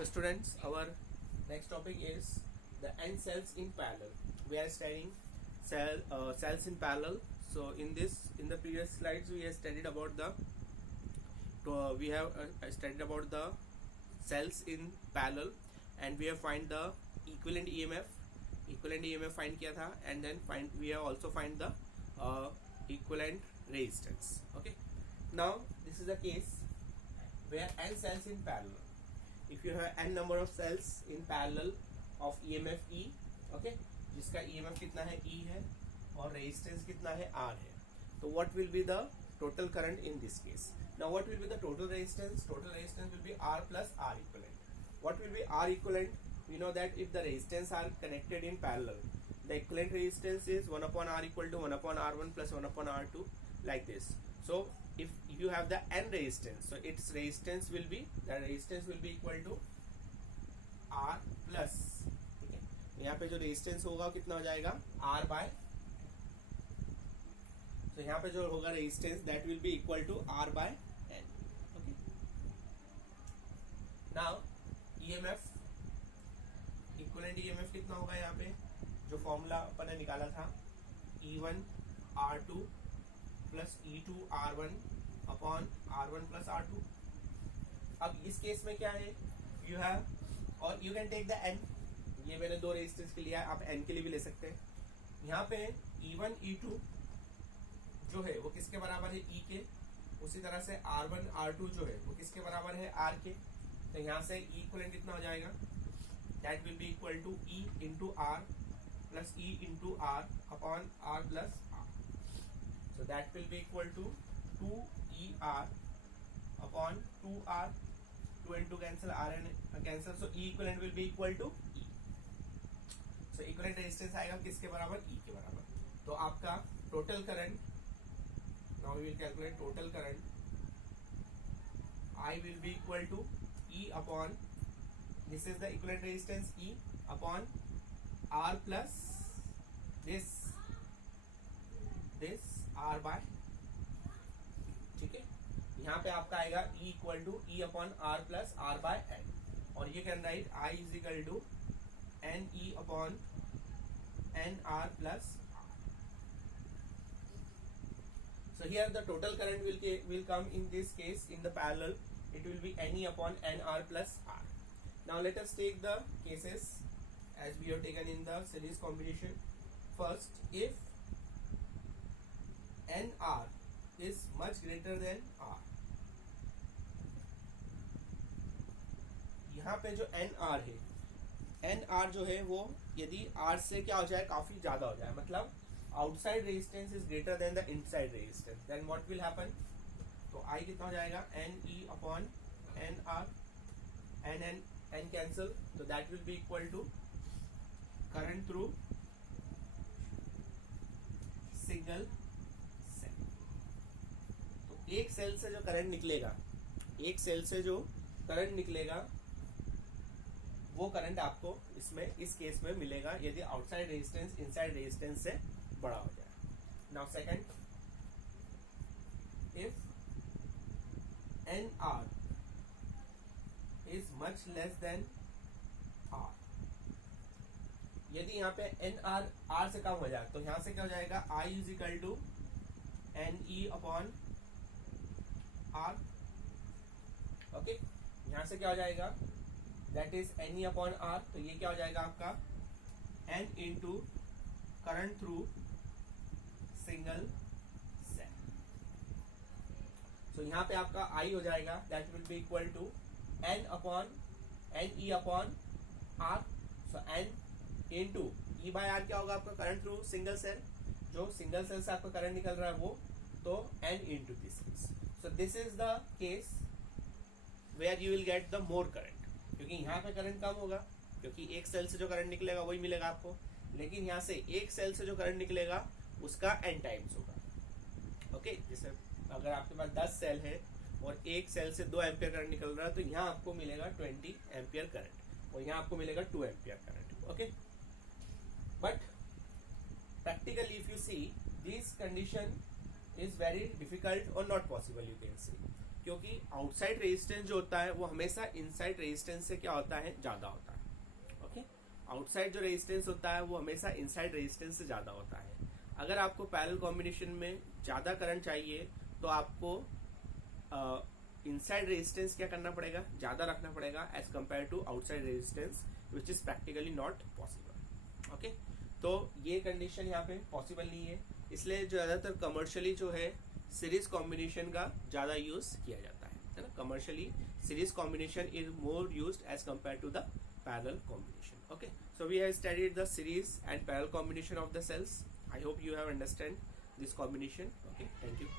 So students, our next topic is the n cells in parallel. We are studying cells in parallel. So in the previous slides we have studied about the studied about the cells in parallel, and we have find the equivalent EMF find किया था, and then we have also find the equivalent resistance. Okay, now this is a case where n cells in parallel. If you have n number of cells in parallel of EMF E, okay, जिसका EMF कितना है E है और resistance कितना है R है, तो what will be the total current in this case? Now what will be the total resistance? Total resistance will be R plus R equivalent. What will be R equivalent? We know that if the resistance are connected in parallel, the equivalent resistance is 1 upon R equal to 1 upon R1 plus 1 upon R2, like this. So if you have the n resistance, so its resistance will be equal to R plus, ठीक है, यहाँ पे जो resistance होगा कितना हो जाएगा R by, तो यहाँ पे जो होगा resistance that will be equal to R by n. Okay, now EMF, equivalent EMF कितना होगा यहाँ पे, जो फॉर्मूला अपन ने निकाला था E1 R2 plus E2 R1 upon R1 plus R2. अब इस केस में क्या है, यू हैव, और you can take the n, ये मैंने दो रेजिस्टेंस के लिया है, आप n के लिए भी ले सकते हैं. यहाँ पे E1 E2 जो है वो किसके बराबर है E के, उसी तरह से R1 R2 जो है वो किसके बराबर है R के. तो यहाँ से E इक्वलेंट कितना हो जाएगा, that will be equal to E into R plus E into R upon R plus R. So that will be equal to 2ER upon 2R, 2 and 2 cancel, R and cancel, so E equivalent will be equal to E. So equivalent resistance आएगा किसके बराबर, E के बराबर. तो आपका total current, now we will calculate total current, I will be equal to E upon, this is the equivalent resistance E upon R plus this R by, ठीक है. यहाँ पे आपका आएगा E equal to E upon R plus R by N, और ये can write I is equal to N E upon N R plus R. So here the total current will come in this case in the parallel, it will be N E upon N R plus R. Now let us take the cases as we have taken in the series combination. First, if NR is much greater than R, यहाँ पे जो NR है, NR जो है वो यदि R से क्या हो जाए, काफी ज्यादा हो जाए, मतलब outside resistance is greater than the inside resistance, then what will happen, तो I कितना हो जाएगा NE upon NR, N cancel, तो that will be equal to current through single cell. तो एक सेल से जो करंट निकलेगा, वो करंट आपको इसमें इस केस में मिलेगा यदि आउटसाइड रेजिस्टेंस इनसाइड रेजिस्टेंस से बड़ा हो जाए. Now second, if NR is much less than R, यदि यहाँ पे NR R से कम हो जाए, तो यहाँ से क्या हो जाएगा I is equal to NE upon R. Okay, यहाँ से क्या हो जाएगा, that is NE upon R, तो ये क्या हो जाएगा आपका N into current through single cell. So यहाँ पे आपका I हो जाएगा, that will be equal to N upon NE upon R. So N into E by R क्या होगा आपका करंट थ्रू सिंगल सेल, जो सिंगल सेल से आपका करंट निकल रहा है वो, तो N into this. So this is the case where you will get the more current, क्योंकि यहाँ पे करंट कम होगा, क्योंकि एक सेल से जो करंट निकलेगा वही मिलेगा आपको, लेकिन यहाँ से एक सेल से जो करंट निकलेगा उसका n टाइम्स होगा. ओके, जैसे अगर आपके पास 10 सेल है और एक सेल से 2 एम्पियर करंट निकल रहा है, तो यहाँ आपको मिलेगा 20 एम्पियर करंट, और यहाँ आपको मिलेगा 2 ampere current. Okay, but practically if you see, this condition is very difficult or not possible, you can say, क्योंकि आउटसाइड रेजिस्टेंस जो होता है वो हमेशा इनसाइड रेजिस्टेंस से क्या होता है, ज्यादा होता है। ओके, आउटसाइड जो रेजिस्टेंस होता है वो हमेशा इनसाइड रेजिस्टेंस से ज्यादा होता है। अगर आपको पैरेलल कॉम्बिनेशन में ज्यादा करंट चाहिए तो आपको इनसाइड रेजिस्टेंस क्या करना पड़ेगा, ज्यादा रखना पड़ेगा as compare to outside resistance, which is practically not possible. Okay, तो ये कंडीशन यहाँ पे पॉसिबल नहीं है, इसलिए ज्यादातर कमर्शियली जो है सीरीज कॉम्बिनेशन का ज्यादा यूज किया जाता है ना। Commercially series combination is more used as compare to the parallel combination. Okay, so we have studied the series and parallel combination of the cells. I hope you have understand this combination. Okay, thank you.